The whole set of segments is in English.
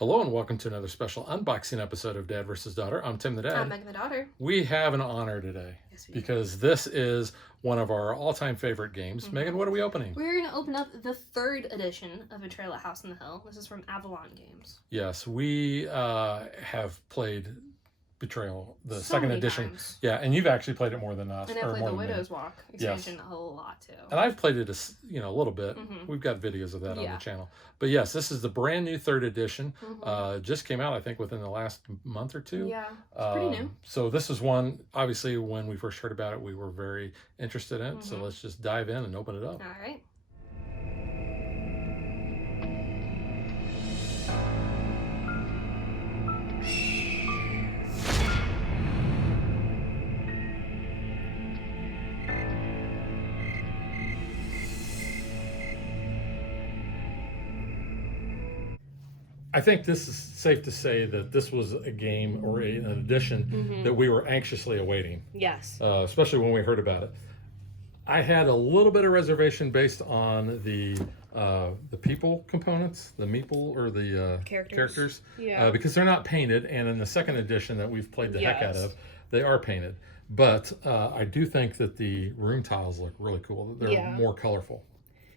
Hello and welcome to another special unboxing episode of Dad vs. Daughter. I'm Tim the Dad. I'm Megan the daughter. We have an honor today because this is one of our all-time favorite games. Megan, what are we opening? We're going to open up the 3rd edition of Betrayal at House on the Hill. This is from Avalon Games. Yes, we have played Betrayal, the so second edition. Times. Yeah, and you've actually played it more than us. And I've played the Widow's Walk expansion a lot too. And I've played it a little bit. We've got videos of that on the channel. But yes, this is the brand new 3rd edition. Just came out, I think, within the last month or two. Yeah, it's pretty new. So this is one, obviously, when we first heard about it, we were very interested in it. So let's just dive in and open it up. All right. I think this is safe to say that this was a game or an edition that we were anxiously awaiting. Yes. Especially when we heard about it. I had a little bit of reservation based on the people components, the meeple or the characters, because they're not painted, and in the 2nd edition that we've played the heck out of, they are painted. But I do think that the room tiles look really cool. They're more colorful.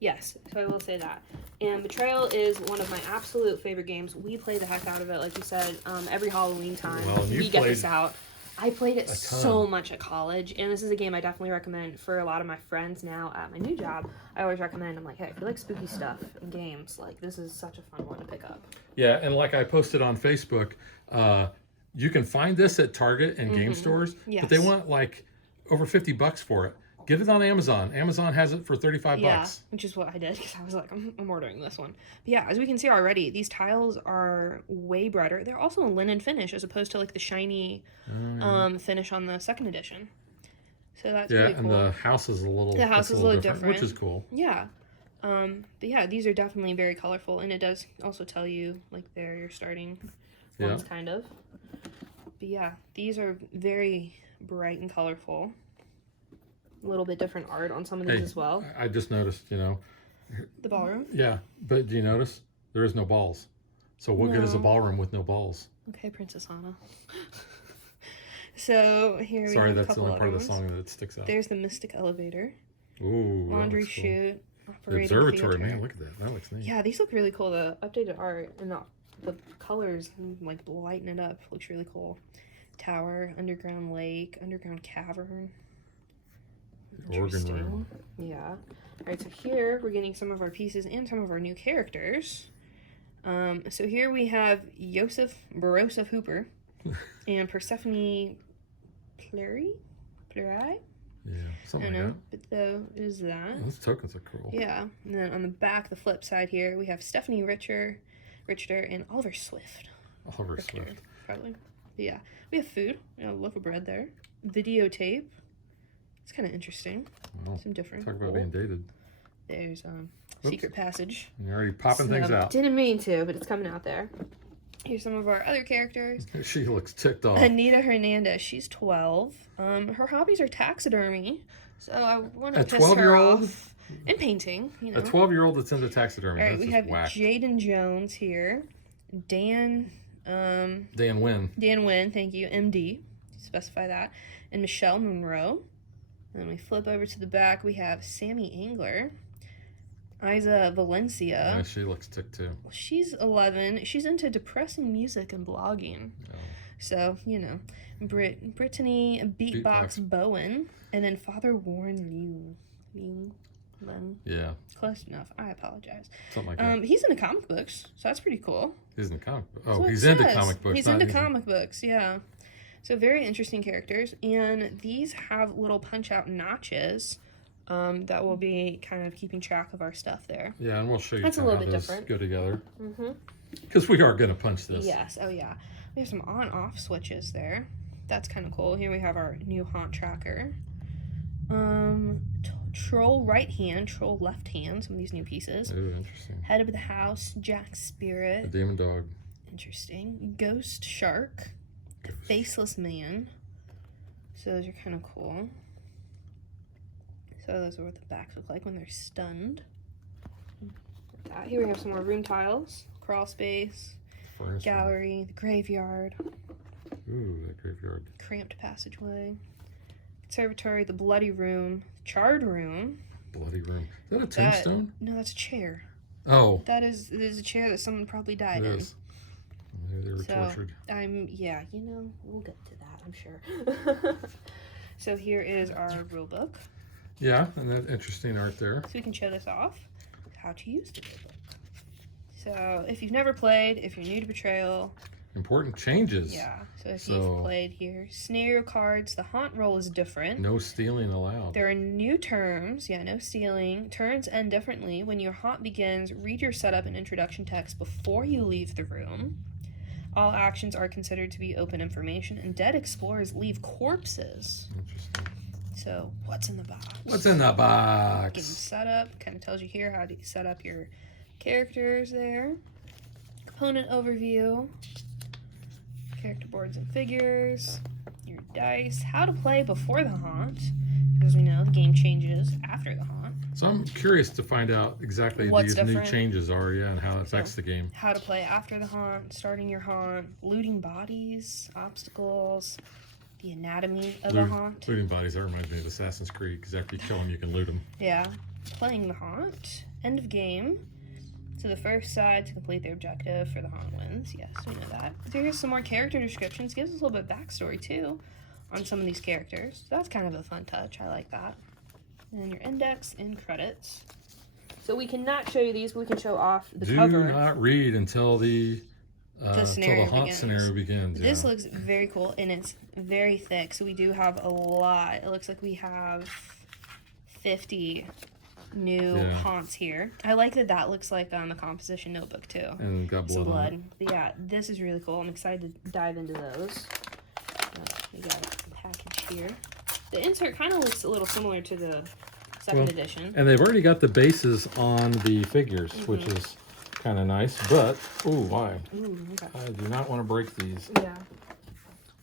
Yes, so I will say that. And Betrayal is one of my absolute favorite games. We play the heck out of it, like you said, every Halloween time. We get this out. I played it so much at college, and this is a game I definitely recommend for a lot of my friends now at my new job. I always recommend, I'm like, hey, if you like spooky stuff and games, like, this is such a fun one to pick up. Yeah, and like I posted on Facebook, you can find this at Target and game stores, but they want like over $50 for it. Get it on Amazon. Amazon has it for $35. Yeah, which is what I did because I was like, I'm ordering this one. But yeah, as we can see already, these tiles are way brighter. They're also a linen finish as opposed to like the shiny finish on the 2nd edition. So that's really cool. And the house is a little different, which is cool. Yeah. But yeah, these are definitely very colorful, and it does also tell you like there your starting ones kind of. But yeah, these are very bright and colorful. A little bit different art on some of these as well. I just noticed, the ballroom. Yeah, but do you notice there is no balls? So what good is a ballroom with no balls? Okay, Princess Anna. So here we have Sorry, a that's the couple only part of the ones. song that sticks out. There's the Mystic Elevator. Ooh, laundry chute. The observatory, man, look at that. That looks neat. Yeah, these look really cool. The updated art and the colors like lighten it up. Looks really cool. Tower, underground lake, underground cavern. Organ room. Yeah. All right, so here we're getting some of our pieces and some of our new characters. So here we have Yosef Borosov Hooper and Persephone Pluri? Yeah, something like that. But though is that. Those tokens are cool. Yeah. And then on the back, the flip side here, we have Stephanie Richter, and Oliver Swift. Oliver Swift. Probably. But yeah. We have food. A loaf of bread there. Videotape. It's kind of interesting. Well, some different. Talk about being dated. There's secret passage. You're already popping things out. Didn't mean to, but it's coming out there. Here's some of our other characters. She looks ticked off. Anita Hernandez. She's 12. Her hobbies are taxidermy, so I want to piss her off. And painting. A 12-year-old that's into taxidermy. All right, we have Jaden Jones here. Dan Wynn. Dan Wynn, thank you. MD. Specify that. And Michelle Monroe. And then we flip over to the back. We have Sammy Angler. Isa Valencia. Yeah, she looks ticked too. She's 11. She's into depressing music and blogging. Oh. So, Brittany Beatbox Bowen. And then Father Warren Liu. Yeah. Close enough. I apologize. Something like that. He's into comic books, so that's pretty cool. He's into comic books. Oh, he's into comic books. He's into comic books, yeah. So very interesting characters, and these have little punch-out notches that will be kind of keeping track of our stuff there. Yeah, and we'll show you That's a little bit those different. Go together. Because we are going to punch this. Yes, oh yeah. We have some on-off switches there. That's kind of cool. Here we have our new haunt tracker. Troll right hand, troll left hand, some of these new pieces. Ooh, interesting. Head of the house, Jack's spirit. A demon dog. Interesting. Ghost shark. Faceless man. So those are kind of cool. So those are what the backs look like when they're stunned. Here we have some more room tiles, crawl space, furnace gallery, the graveyard. Ooh, that graveyard. Cramped passageway. Conservatory, the bloody room, charred room. Bloody room. Is that a tombstone? No, that's a chair. Oh. That is a chair that someone probably died in. Maybe they were tortured. Yeah, you know, we'll get to that, I'm sure. So here is our rule book. Yeah, and that interesting art there. So we can show this off. How to use the rule book. So if you've never played, if you're new to Betrayal. Important changes. Yeah, so if you've played here. Scenario cards, the haunt roll is different. No stealing allowed. There are new terms. Yeah, no stealing. Turns end differently. When your haunt begins, read your setup and introduction text before you leave the room. All actions are considered to be open information, and dead explorers leave corpses. Interesting. So, what's in the box? What's in the box? Game setup. Kind of tells you here how to set up your characters there. Component overview. Character boards and figures. Your dice. How to play before the haunt. Because we know the game changes after the haunt. So I'm curious to find out exactly What's these different. new changes are, and how it affects the game. How to play after the haunt, starting your haunt, looting bodies, obstacles, the anatomy of a haunt. Looting bodies, that reminds me of Assassin's Creed, because after you kill them, you can loot them. Yeah. Playing the haunt, end of game. To the first side to complete their objective for the haunt wins. Yes, we know that. So here's some more character descriptions. Gives us a little bit of backstory, too, on some of these characters. So that's kind of a fun touch. I like that. And then your index and credits. So we cannot show you these, but we can show off the cover. Do not read until the haunt scenario begins. This looks very cool, and it's very thick. So we do have a lot. It looks like we have 50 new haunts here. I like that looks like on the composition notebook, too. And got blood on it. But yeah, this is really cool. I'm excited to dive into those. We got a package here. The insert kind of looks a little similar to the second edition. And they've already got the bases on the figures, which is kind of nice. But, why? Okay. I do not want to break these. Yeah.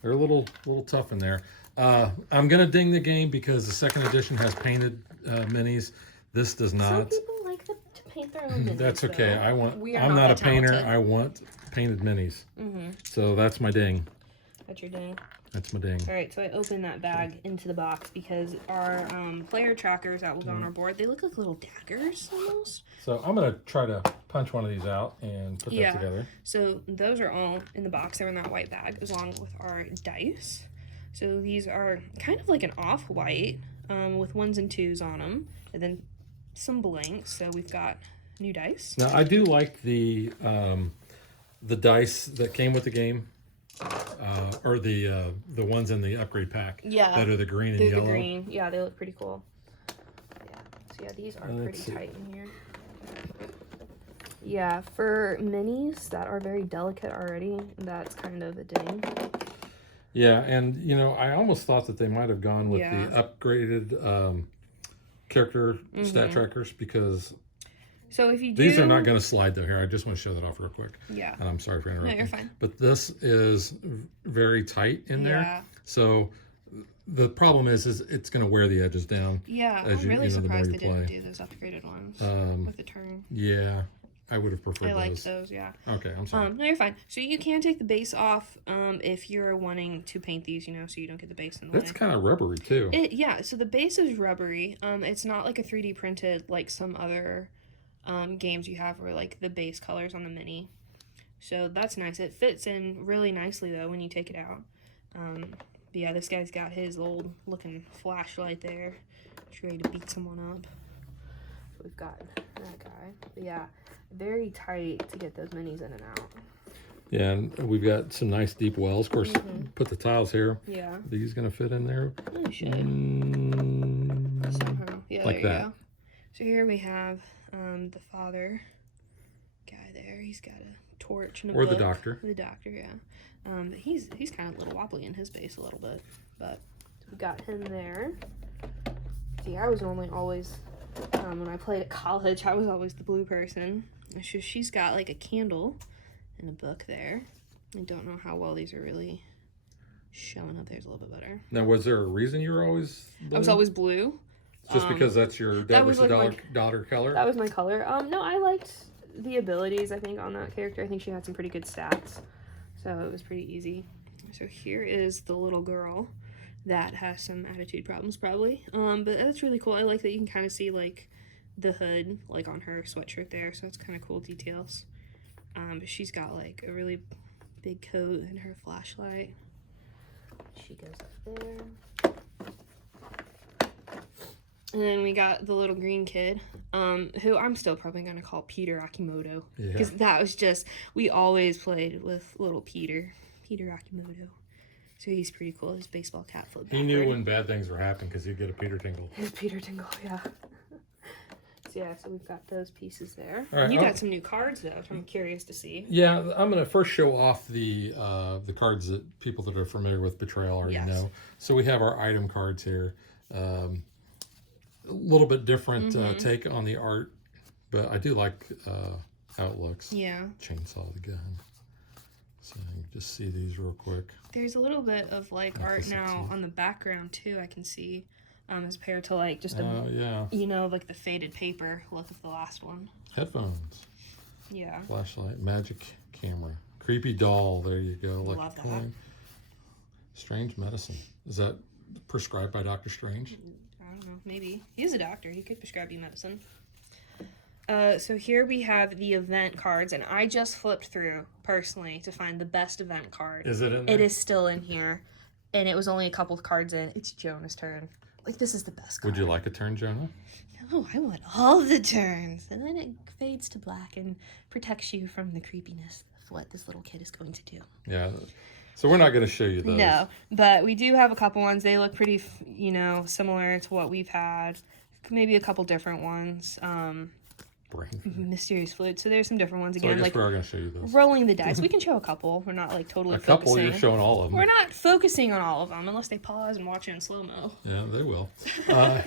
They're a little tough in there. I'm going to ding the game because the second edition has painted minis. This does not. Some people like to paint their own minis. That's okay. Though. I'm not a painter. I want painted minis. So that's my ding. That's your ding. That's my ding. All right, so I opened that bag into the box because our player trackers that was on our board, they look like little daggers almost. So I'm going to try to punch one of these out and put that together. So those are all in the box. They're in that white bag along with our dice. So these are kind of like an off-white with 1s and 2s on them. And then some blanks. So we've got new dice. Now, I do like the dice that came with the game. Or the ones in the upgrade pack. Yeah. That are the green and yellow. The green. Yeah, they look pretty cool. Yeah. So yeah, these are pretty tight in here. Yeah, for minis that are very delicate already, that's kind of a ding. Yeah, and you know, I almost thought that they might have gone with the upgraded character stat trackers because so if you do, these are not going to slide though. Here, I just want to show that off real quick. Yeah. And I'm sorry for interrupting. No, you're fine. But this is very tight in there. So the problem is it's going to wear the edges down. Yeah, I'm really surprised they didn't do those upgraded ones with the turn. Yeah, I would have preferred those. I liked those, yeah. Okay, I'm sorry. No, you're fine. So you can take the base off if you're wanting to paint these, you know, so you don't get the base in the way. It's kind of rubbery too. Yeah, so the base is rubbery. It's not like a 3D printed like some other games you have where like the base colors on the mini. So that's nice. It fits in really nicely though when you take it out. But yeah, this guy's got his old looking flashlight there. He's ready to beat someone up. We've got that guy. But yeah, very tight to get those minis in and out. Yeah, and we've got some nice deep wells. Of course, put the tiles here. Yeah. Are these going to fit in there? They should. Somehow. Yeah, like there you that. go. So here we have the father guy there. He's got a torch and a book. the doctor. The doctor, yeah. He's kind of a little wobbly in his base a little bit, but we got him there. See, I was normally always when I played at college, I was always the blue person. She's got like a candle and a book there. I don't know how well these are really showing up. There's a little bit better. Now, was there a reason you were always blue? I was always blue. Just because that's your daughter color? That was my color. No, I liked the abilities, I think, on that character. I think she had some pretty good stats. So it was pretty easy. So here is the little girl that has some attitude problems, probably. But that's really cool. I like that you can kind of see, like, the hood, like, on her sweatshirt there. So it's kind of cool details. But she's got, like, a really big coat and her flashlight. She goes up there. And then we got the little green kid, who I'm still probably going to call Peter Akimoto. Because that was just, we always played with little Peter Akimoto. So he's pretty cool. His baseball cap flipped backward. He knew when bad things were happening because he'd get a Peter tingle. His Peter tingle, yeah. So we've got those pieces there. All right, you got some new cards, though, which I'm curious to see. Yeah, I'm going to first show off the cards that people that are familiar with Betrayal already know. So we have our item cards here. A little bit different take on the art, but I do like how it looks. Yeah. Chainsaw the gun. So you can just see these real quick. There's a little bit of like art now on the background too, I can see. As compared to like just a, you know, like the faded paper look of the last one. Headphones. Yeah. Flashlight, magic camera, creepy doll. There you go. Love that. Strange medicine. Is that prescribed by Dr. Strange? I don't know. Maybe he's a doctor. He could prescribe you medicine. So here we have the event cards, and I just flipped through personally to find the best event card. Is it in there? It is still in here, and it was only a couple of cards in. It's Jonah's turn. Like, this is the best card. Would you like a turn, Jonah? Oh, I want all the turns. And then it fades to black and protects you from the creepiness of what this little kid is going to do. Yeah. So we're not going to show you those. No, but we do have a couple ones. They look pretty, you know, similar to what we've had. Maybe a couple different ones. Mysterious Flute. So there's some different ones again. So I guess like we're all going to show you those. Rolling the dice. We can show a couple. We're not like totally focusing. A couple, you're showing all of them. We're not focusing on all of them unless they pause and watch it in slow-mo. Yeah, they will.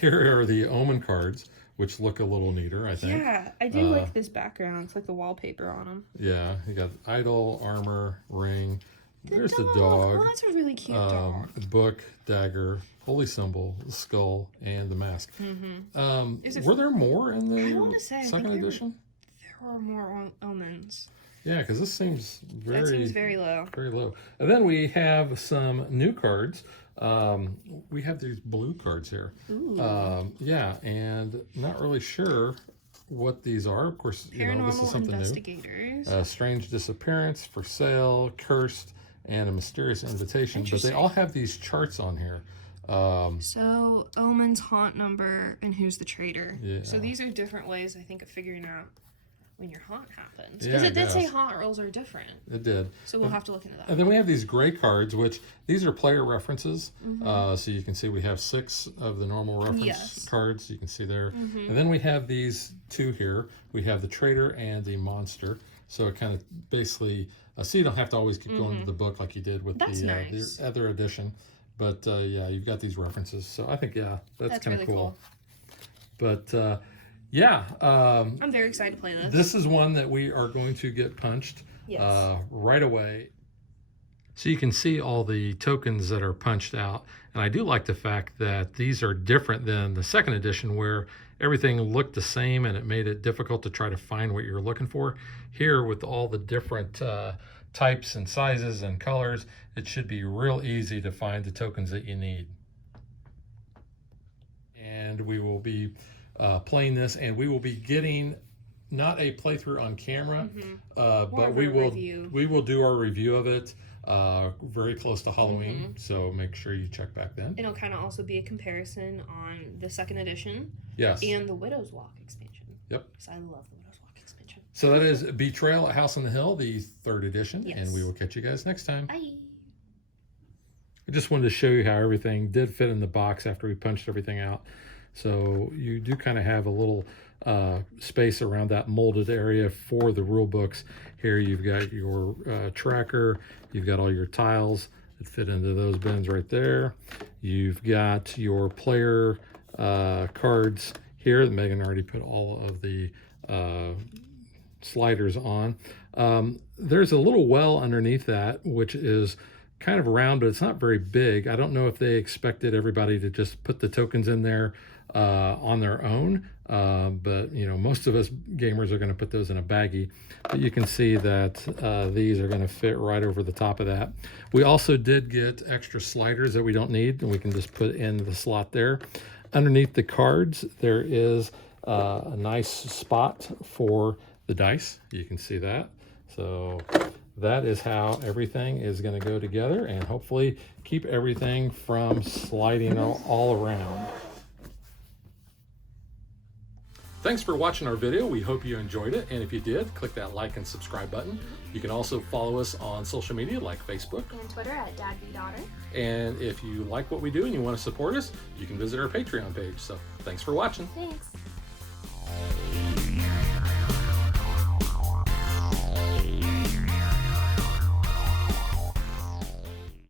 Here are the Omen cards, which look a little neater, I think. Yeah, I do like this background. It's like the wallpaper on them. Yeah, you got idol, armor, ring. There's the dog. Oh, that's a really cute dog. Book, dagger, holy symbol, the skull, and the mask. Were there more in the second edition? There are more omens. Yeah, because this seems that seems very low. Very low. And then we have some new cards. We have these blue cards here. Yeah, and not really sure what these are. Of course, you know, this is something new. Strange disappearance, for sale, cursed, and a mysterious invitation. But they all have these charts on here. So omens, haunt number, and who's the traitor. Yeah. So these are different ways, I think, of figuring out when your haunt happens. Because it did say haunt rolls are different. It did. So we'll have to look into that. And then we have these gray cards, which these are player references. So you can see we have 6 of the normal reference cards. You can see there. And then we have these 2 here. We have the traitor and the monster. So it kind of basically, so you don't have to always keep going to the book like you did with the other edition. But yeah, you've got these references. So I think, that's kind of really cool. But yeah. I'm very excited to play this. This is one that we are going to get punched right away. So you can see all the tokens that are punched out. And I do like the fact that these are different than the second edition where everything looked the same and it made it difficult to try to find what you're looking for. Here with all the different types and sizes and colors, it should be real easy to find the tokens that you need. And we will be playing this, and we will be getting not a playthrough on camera, but we will do our review of it very close to Halloween. So make sure you check back then. It'll kind of also be a comparison on the second edition. And the Widow's Walk expansion. Yep. Because I love the Widow's Walk expansion. So that is Betrayal at House on the Hill, the 3rd edition, and we will catch you guys next time. Bye. I just wanted to show you how everything did fit in the box after we punched everything out. So you do kind of have a little space around that molded area for the rule books. Here you've got your tracker, you've got all your tiles that fit into those bins right there. You've got your player cards here. Megan already put all of the sliders on. There's a little well underneath that, which is kind of round, but it's not very big. I don't know if they expected everybody to just put the tokens in there on their own, but you know, most of us gamers are going to put those in a baggie. But you can see that these are going to fit right over the top of that. We also did get extra sliders that we don't need, and we can just put in the slot there. Underneath the cards, there is a nice spot for the dice. You can see that. So that is how everything is going to go together, and hopefully keep everything from sliding all around. Thanks for watching our video. We hope you enjoyed it, and if you did, click that like and subscribe button. You can also follow us on social media like Facebook and Twitter at DadBeDaughter. And if you like what we do and you want to support us, you can visit our Patreon page. So thanks for watching. Thanks.